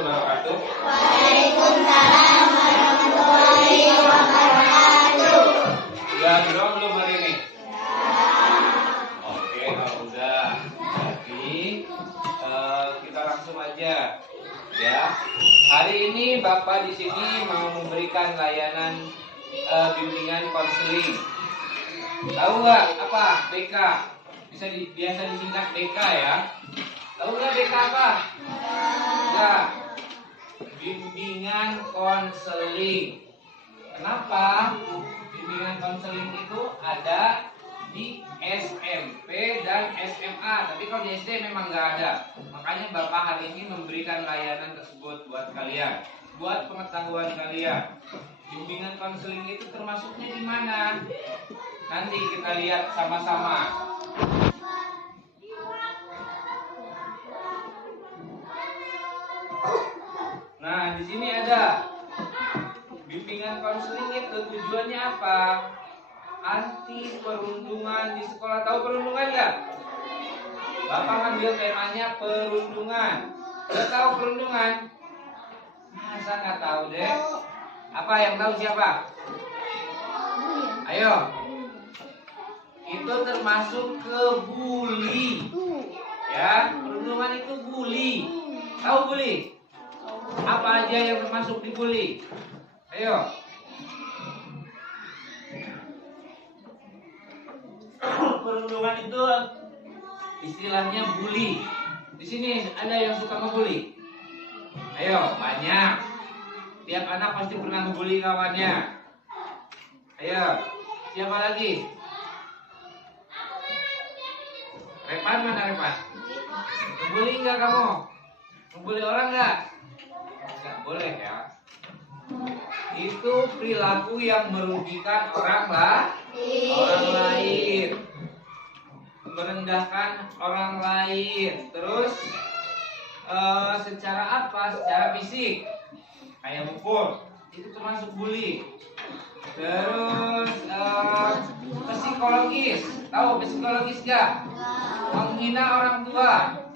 wabarakatuh. Waalaikumsalam warahmatullahi wabarakatuh. Udah berdoa belum hari ini? Oke, kalau udah, jadi kita langsung aja, ya. Hari ini Bapak di sini mau memberikan layanan bimbingan konseling. Tahu nggak apa BK? Biasa disingkat BK ya. Tahu nggak BK apa? Enggak. Bimbingan konseling. Kenapa? Bimbingan konseling itu ada di SMP dan SMA. Tapi kalau di SD memang nggak ada. Makanya Bapak hari ini memberikan layanan tersebut buat kalian, buat pengetahuan kalian. Bimbingan konseling itu termasuknya di mana? Nanti kita lihat sama-sama. Nah, di sini ada bimbingan konseling itu tujuannya apa? Anti perundungan di sekolah. Tahu perundungan nggak? Bapak ngambil temanya perundungan. Udah tahu perundungan? Masa nggak tahu deh? Apa yang tahu siapa? Ayo. Itu termasuk ke bully. Ya, perundungan itu bully. Tahu bully? Apa aja yang termasuk di bully? Ayo. Perundungan itu istilahnya bully. Di sini ada yang suka ngebully? Ayo, banyak. Tiap anak pasti pernah ngebully kawannya. Ayo, siapa lagi? Repan mana Repan? Ngebully nggak kamu? Ngebully orang nggak? Nggak boleh ya. Itu perilaku yang merugikan orang lain, merendahkan orang lain. Terus secara apa? Secara fisik, kayak mukul, itu termasuk bully. Terus psikologis, tahu psikologis gak? Menghina orang tua,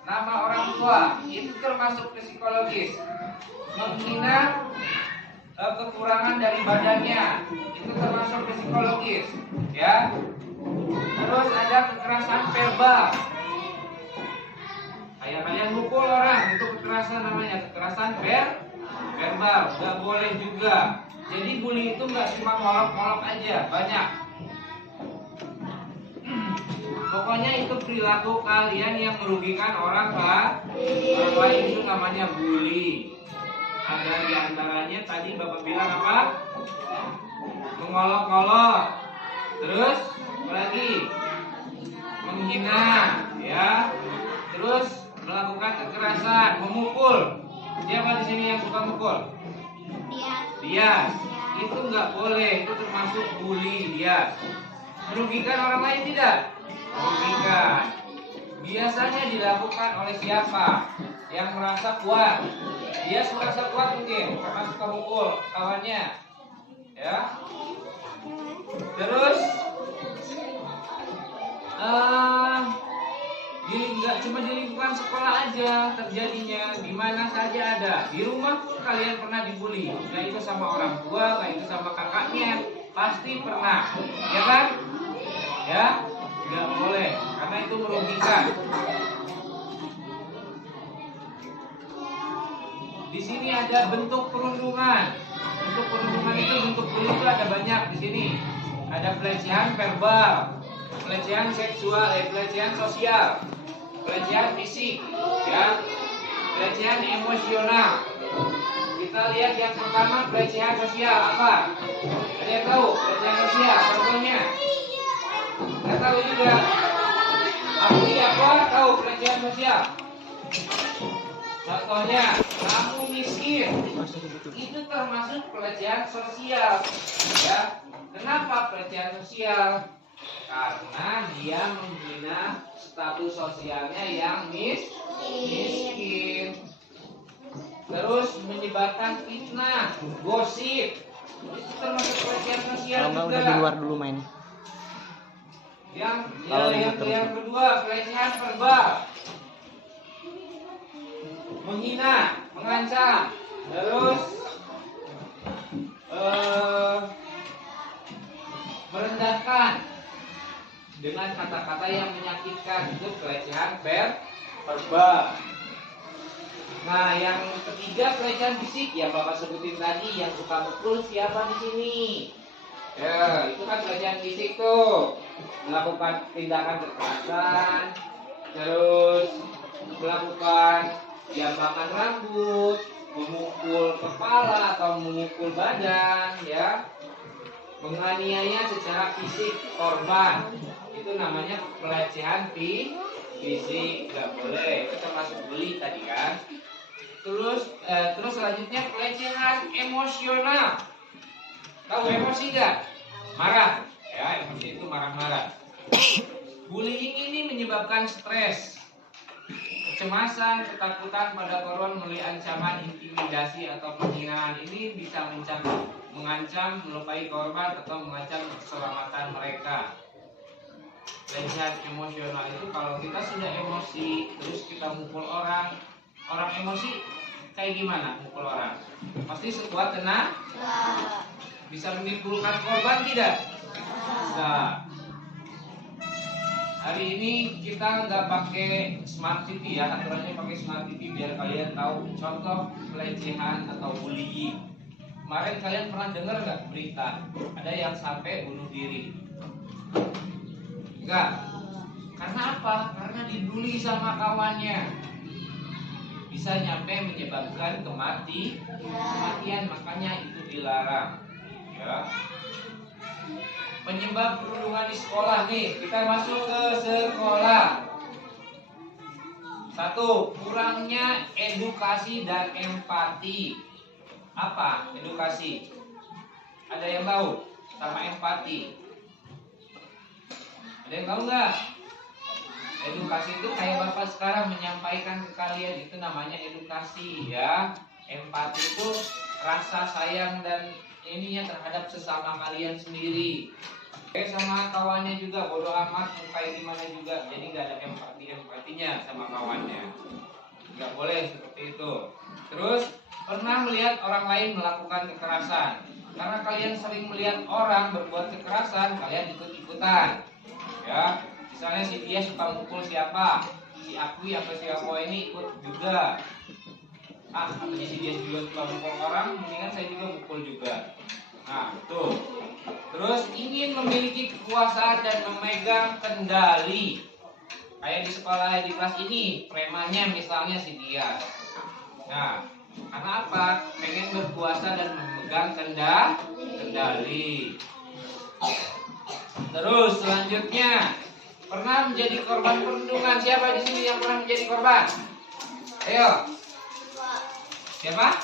nama orang tua, itu termasuk psikologis. Menghina kekurangan dari badannya, itu termasuk psikologis, ya. Terus ada kekerasan verbal, kayak kalian mukul orang, itu kekerasan namanya kekerasan verbal, nggak boleh juga. Jadi bully itu nggak cuma molok-molok aja, banyak. Pokoknya itu perilaku kalian yang merugikan orang lain, itu namanya bully. Ada di antaranya tadi Bapak bilang apa? Mengolok-olok. Terus apa lagi? Menghina, ya. Terus melakukan kekerasan, memukul. Siapa di sini yang suka mukul? Bias. Itu nggak boleh, itu termasuk bully, bias. Merugikan orang lain tidak? Merugikan. Biasanya dilakukan oleh siapa? Yang merasa kuat. Dia merasa kuat mungkin karena suka mukul kawannya, ya. Terus nggak cuma di lingkungan sekolah aja terjadinya, di mana saja ada. Di rumah pun kalian pernah dibully, nggak itu sama orang tua, nggak itu sama kakaknya, pasti pernah, ya kan? Ya, nggak boleh karena itu merugikan. Di sini ada bentuk perundungan. Bentuk perundungan itu, bentuk bully itu ada banyak di sini. Ada pelecehan verbal, pelecehan seksual, pelecehan sosial, pelecehan fisik, ya, pelecehan emosional. Kita lihat yang pertama, pelecehan sosial apa? Ada yang tahu pelecehan sosial? Contohnya? Nggak tahu juga. Apa tahu pelecehan sosial? Contohnya, kamu miskin, itu termasuk pelecehan sosial, ya. Kenapa pelecehan sosial? Karena dia menghina status sosialnya yang miskin. Terus menyebarkan fitnah, gosip, itu termasuk pelecehan sosial. Kalau nggak udah di luar dulu main. Yang kedua, pelecehan verbal. Menghina mengancam, terus merendahkan dengan kata-kata yang menyakitkan, itu pelecehan verbal. Nah, yang ketiga pelecehan fisik yang Bapak sebutin tadi, yang suka mukul siapa di sini? Ya, itu kan pelecehan fisik tuh, melakukan tindakan kekerasan, terus melakukan jambakan rambut, memukul kepala atau memukul badan, ya, menganiaya secara fisik korban, itu namanya pelecehan fisik, nggak boleh, itu termasuk bully tadi kan. Terus selanjutnya pelecehan emosional. Tahu emosi nggak? Marah, ya, emosi itu marah-marah. Bullying ini menyebabkan stres, kecemasan, ketakutan pada korban melalui ancaman, intimidasi atau penghinaan. Ini bisa mengancam melukai korban atau mengancam keselamatan mereka. Pelecehan emosional itu kalau kita sudah emosi terus kita mukul orang emosi kayak gimana mukul orang? Pasti sekuat tenaga. Bisa menimbulkan korban tidak? Bisa. Hari ini kita nggak pakai smart TV ya, aturannya pakai smart TV biar kalian tahu contoh pelecehan atau bullying. Kemarin kalian pernah dengar nggak berita ada yang sampai bunuh diri? Enggak. Karena apa? Karena dibully sama kawannya. Bisa nyampe menyebabkan kematian, makanya itu dilarang. Ya. Penyebab perundungan di sekolah nih, kita masuk ke sekolah. 1. Kurangnya edukasi dan empati. Apa edukasi? Ada yang tahu? Sama empati. Ada yang tahu nggak? Edukasi itu kayak Bapak sekarang menyampaikan ke kalian, itu namanya edukasi ya. Empati itu rasa sayang dan ininya terhadap sesama kalian sendiri. Sama kawannya juga bodoh amat kayak gimana juga. Jadi nggak ada empatinya sama kawannya. Nggak boleh seperti itu. Terus pernah melihat orang lain melakukan kekerasan. Karena kalian sering melihat orang berbuat kekerasan, kalian ikut-ikutan. Ya. Misalnya si dia suka mukul siapa, si Akui atau si Ako ini ikut juga. Katanya si dia juga suka mukul orang, mendingan saya juga mukul juga. Nah, tuh. Terus ingin memiliki kekuasaan dan memegang kendali. Kayak di sekolah di kelas ini, premannya misalnya si dia. Nah, karena apa? Pengen berkuasa dan memegang kendali. Terus selanjutnya, pernah menjadi korban perundungan. Siapa di sini yang pernah menjadi korban? Ayo. Siapa?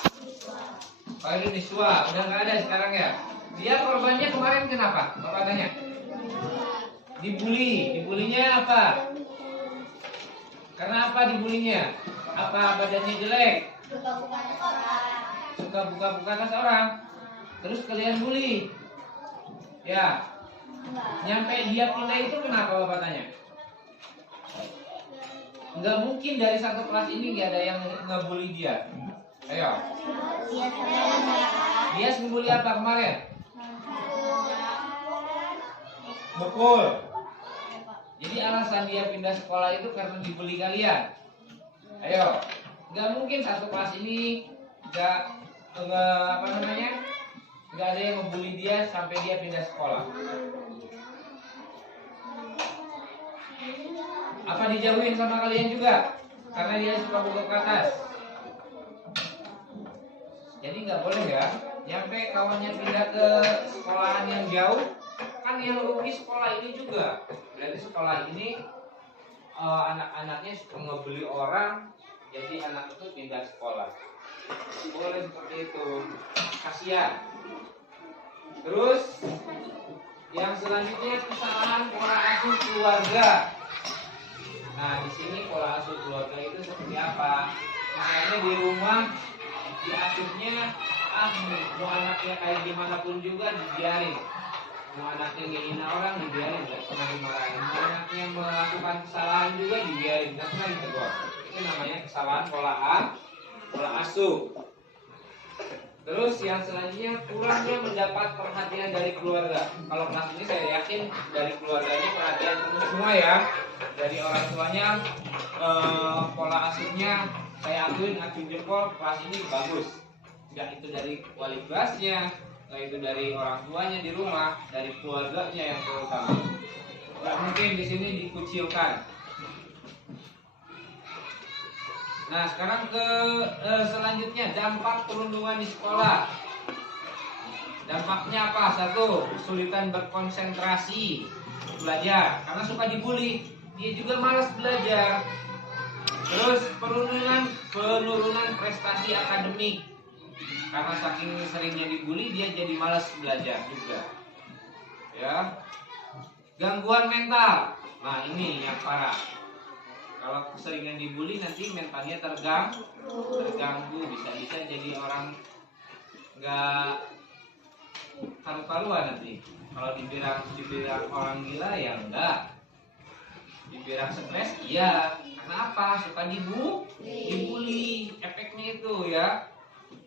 Pak Indonesia. Udah nggak ada sekarang ya. Dia korbannya kemarin kenapa? Bapak tanya. Dibully. Dibulinya apa? Karena apa dibulinya? Apa badannya jelek? Suka buka-buka tas orang. Terus kalian bully. Ya. Nyampe dia pindah itu kenapa Bapak tanya? Nggak mungkin dari satu kelas ini nggak ada yang ngebully dia. Ayo. Dia ngebully apa kemarin? Mukul. Jadi alasan dia pindah sekolah itu karena dibully kalian. Ayo. Nggak mungkin satu kelas ini nggak ada yang ngebully dia sampai dia pindah sekolah. Apa dijauhin sama kalian juga? Karena dia suka buka ke atas. Jadi nggak boleh ya. Nyampe kawannya pindah ke sekolahan yang jauh, kan yang rugi sekolah ini juga. Berarti sekolah ini anak-anaknya suka ngebully orang, jadi anak itu pindah sekolah. Boleh seperti itu. Kasihan. Terus yang selanjutnya kesalahan pola asuh keluarga. Nah, di sini pola asuh keluarga itu seperti apa? Misalnya di rumah diasuhnya mau anaknya kayak gimana pun juga dibiarin. Mau anaknya ngehina orang dibiarin, nggak pernah dimarahin. Mau anaknya melakukan kesalahan juga dibiarin, nggak pernah ditegur. Itu namanya kesalahan pola pola asuh. Terus yang selanjutnya kurangnya mendapat perhatian dari keluarga. Kalau kelas ini saya yakin dari keluarganya perhatian penuh semua ya. Dari orang tuanya pola asuhnya saya akuin acung jempol, kelas ini bagus. Enggak itu dari wali kelasnya, enggak itu dari orang tuanya di rumah, dari keluarganya yang terutama. Enggak mungkin di sini dikucilkan. Nah, sekarang ke selanjutnya dampak perundungan di sekolah. Dampaknya apa? Satu, kesulitan berkonsentrasi belajar karena suka dibully. Dia juga malas belajar. Terus penurunan prestasi akademik karena saking seringnya dibully dia jadi malas belajar juga. Ya, gangguan mental. Nah, ini yang parah. Kalau keseringan dibully nanti mentalnya terganggu, bisa-bisa jadi orang nggak karu-karuan nanti. Kalau dibilang orang gila ya enggak, dibilang stres iya. Karena apa? Suka dibully, efeknya itu ya.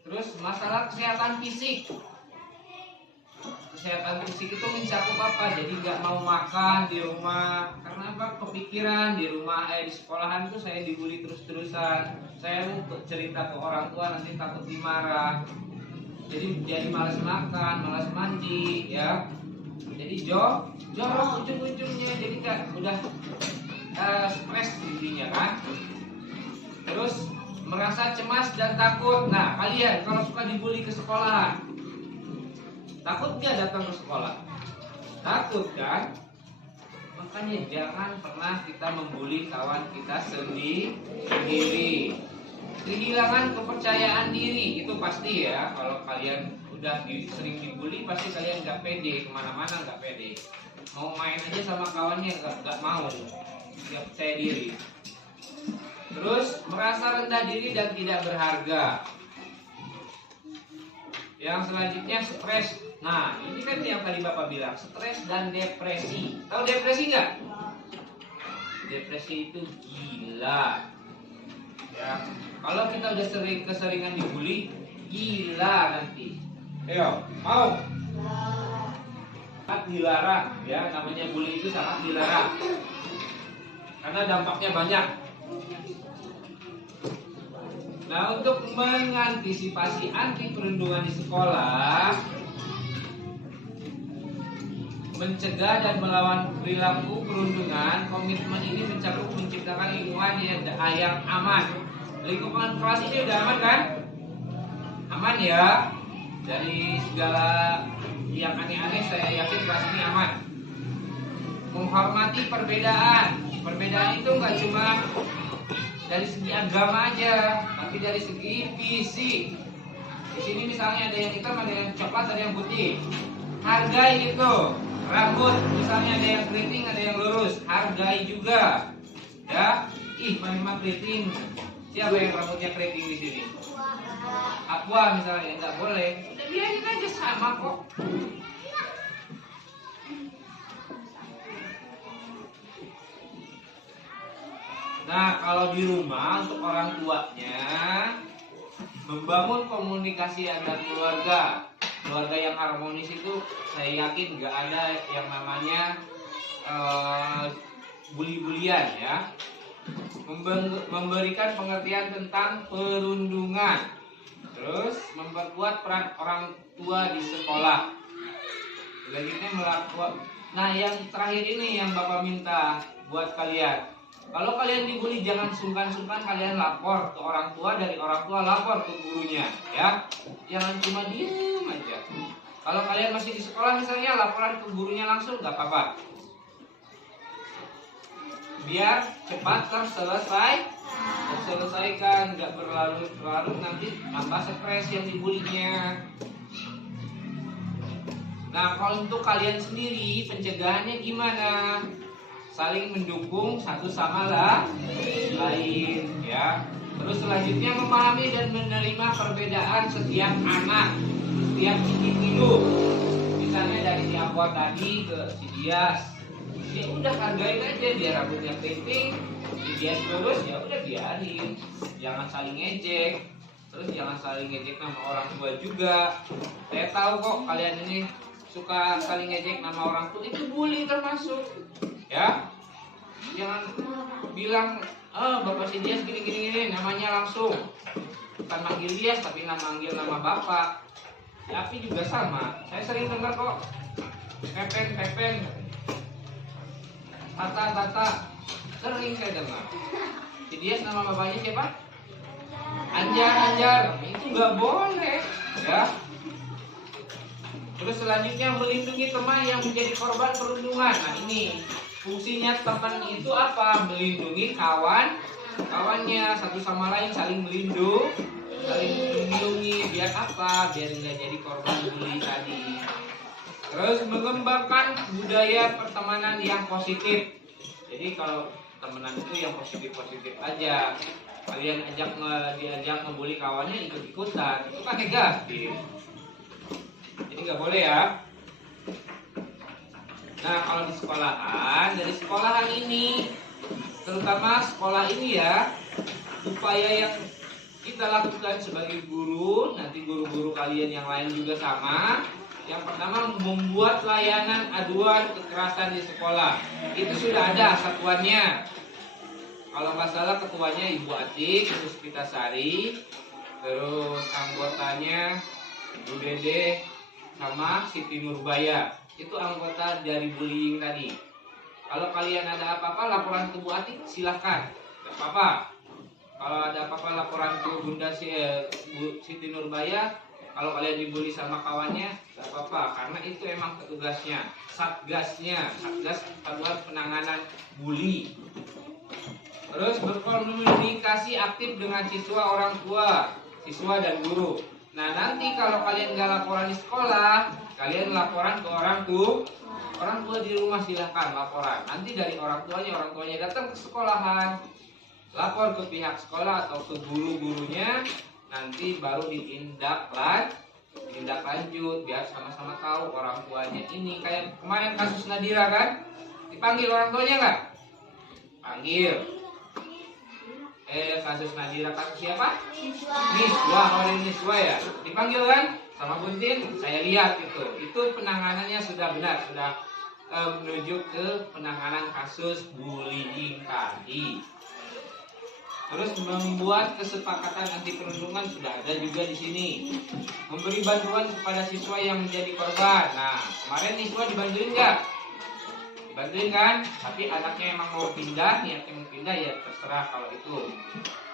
Terus masalah kesehatan fisik. Kesehatan fisik itu mencakup apa? Jadi nggak mau makan di rumah karena apa? Kepikiran di rumah di sekolahan tuh saya dibully terus-terusan. Saya cerita ke orang tua nanti takut dimarah. Jadi malas makan, malas mandi, ya. Jadi jorok ujung-ujungnya. Jadi kan udah stres intinya kan. Terus merasa cemas dan takut. Nah kalian kalau suka dibully ke sekolah, takut nggak datang ke sekolah? Takut kan? Makanya jangan pernah kita membuli kawan kita sendiri. Kehilangan kepercayaan diri itu pasti ya. Kalau kalian udah sering dibully pasti kalian nggak pede, kemana-mana nggak pede. Mau main aja sama kawannya nggak mau, nggak percaya diri. Terus merasa rendah diri dan tidak berharga. Yang selanjutnya stres. Nah, ini kan yang tadi Bapak bilang, stres dan depresi. Tahu depresi nggak? Depresi itu gila. Ya, kalau kita udah keseringan dibully, gila nanti. Ayo, mau? Sangat dilarang, ya. Namanya bully itu sangat dilarang. Karena dampaknya banyak. Nah, untuk mengantisipasi anti perundungan di sekolah, mencegah dan melawan perilaku perundungan, komitmen ini mencakup menciptakan lingkungan yang aman. Lingkungan kelas ini udah aman kan? Aman ya. Dari segala yang aneh-aneh saya yakin kelas ini aman. Menghormati perbedaan. Perbedaan itu nggak cuma dari segi agama aja, tapi dari segi fisik. Di sini misalnya ada yang hitam, ada yang coklat, ada yang putih. Hargai itu. Rambut misalnya ada yang keriting, ada yang lurus, hargai juga. Ya, memang keriting. Siapa yang rambutnya keriting di sini? Aqua misalnya, nggak boleh. Udah biarin aja sama kok. Nah, kalau di rumah untuk orang tuanya membangun komunikasi antar keluarga yang harmonis itu saya yakin nggak ada yang namanya bully-bulian ya. Memberikan pengertian tentang perundungan, terus memperkuat peran orang tua di sekolah. Selanjutnya melakukan. Nah, yang terakhir ini yang Bapak minta buat kalian. Kalau kalian dibully jangan sungkan-sungkan kalian lapor ke orang tua, dari orang tua lapor ke gurunya, ya. Jangan cuma diem aja. Kalau kalian masih di sekolah misalnya laporan ke gurunya langsung nggak apa-apa. Biar cepat terselesaikan, nggak berlarut-larut nanti tambah stres yang dibulinya. Nah, kalau untuk kalian sendiri pencegahannya gimana? Saling mendukung satu sama lain, ya. Terus selanjutnya memahami dan menerima perbedaan setiap anak, setiap individu. Misalnya dari si Aqua tadi ke si Dias, ya udah hargain aja, dia rambutnya keriting, si Dias lurus, ya udah biarin, jangan saling ngejek. Terus jangan saling ngejek nama orang tua juga. Saya tahu kok kalian ini suka saling ngejek nama orang tua, itu bully termasuk. Ya, jangan bilang bapak si Dias gini, namanya langsung. Bukan manggil Dias tapi manggil nama bapak. Tapi juga sama. Saya sering dengar kok pepen, tata, sering saya dengar. Si Dias nama bapaknya siapa? Anjar. Itu nggak boleh, ya. Terus selanjutnya melindungi teman yang menjadi korban perundungan. Nah ini fungsinya teman itu apa? Melindungi kawannya, satu sama lain saling melindungi. Biar apa? Biar nggak jadi korban bully tadi. Terus mengembangkan budaya pertemanan yang positif. Jadi kalau temenan itu yang positif aja. Kalian diajak ngebully kawannya ikut-ikutan, itu kan negatif. Jadi nggak boleh ya. Nah kalau di sekolahan, dari sekolahan ini, terutama sekolah ini ya, upaya yang kita lakukan sebagai guru, nanti guru-guru kalian yang lain juga sama. Yang pertama, membuat layanan aduan kekerasan di sekolah. Itu sudah ada satuannya. Kalau nggak salah ketuanya Ibu Atik, Ibu Spitasari, terus anggotanya Bu Dede sama Siti Nurbaya. Itu anggota dari bullying tadi. Kalau kalian ada apa-apa laporan ke Bu Atik, silahkan, nggak apa-apa. Kalau ada apa-apa laporan ke Bunda Bu Siti Nurbaya, kalau kalian dibully sama kawannya, nggak apa-apa, karena itu emang petugasnya, Satgas Satuan Penanganan Bully. Terus berkomunikasi aktif dengan siswa, orang tua, siswa dan guru. Nah nanti kalau kalian nggak laporan di sekolah, kalian laporan ke orang tua di rumah, silahkan laporan. Nanti dari orang tuanya datang ke sekolahan, lapor ke pihak sekolah atau ke guru-gurunya, nanti baru ditindak lanjut biar sama-sama tahu orang tuanya ini. Kayak kemarin kasus Nadira kan, dipanggil orang tuanya nggak? Panggil. Kasus Nadira, kasus siapa? Niswa ya. Dipanggil kan sama Buntin, saya lihat itu penanganannya sudah benar, sudah menuju ke penanganan kasus bullying tadi. Terus membuat kesepakatan anti perundungan sudah ada juga di sini. Memberi bantuan kepada siswa yang menjadi korban. Nah, kemarin siswa dibantuin nggak? Dibantuin kan? Tapi anaknya emang mau pindah, niatnya mau pindah ya terserah kalau itu.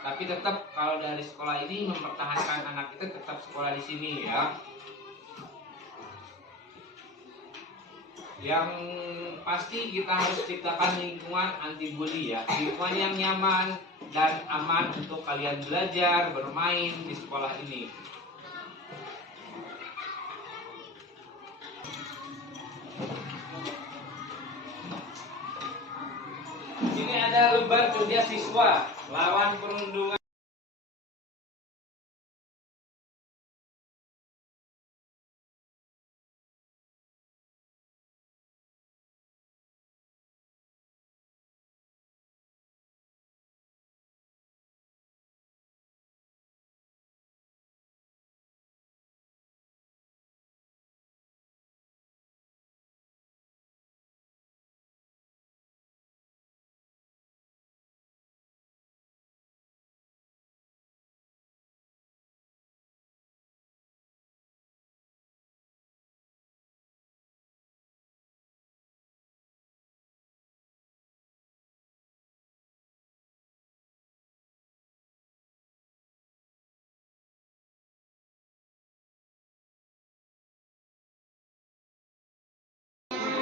Tapi tetap kalau dari sekolah ini mempertahankan anak itu tetap sekolah di sini ya. Yang pasti kita harus ciptakan lingkungan anti bully ya, lingkungan yang nyaman dan aman untuk kalian belajar, bermain di sekolah ini. Ini ada lembar tugas siswa lawan perundungan.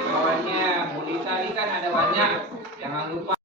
Kawannya bully tadi kan ada banyak, jangan lupa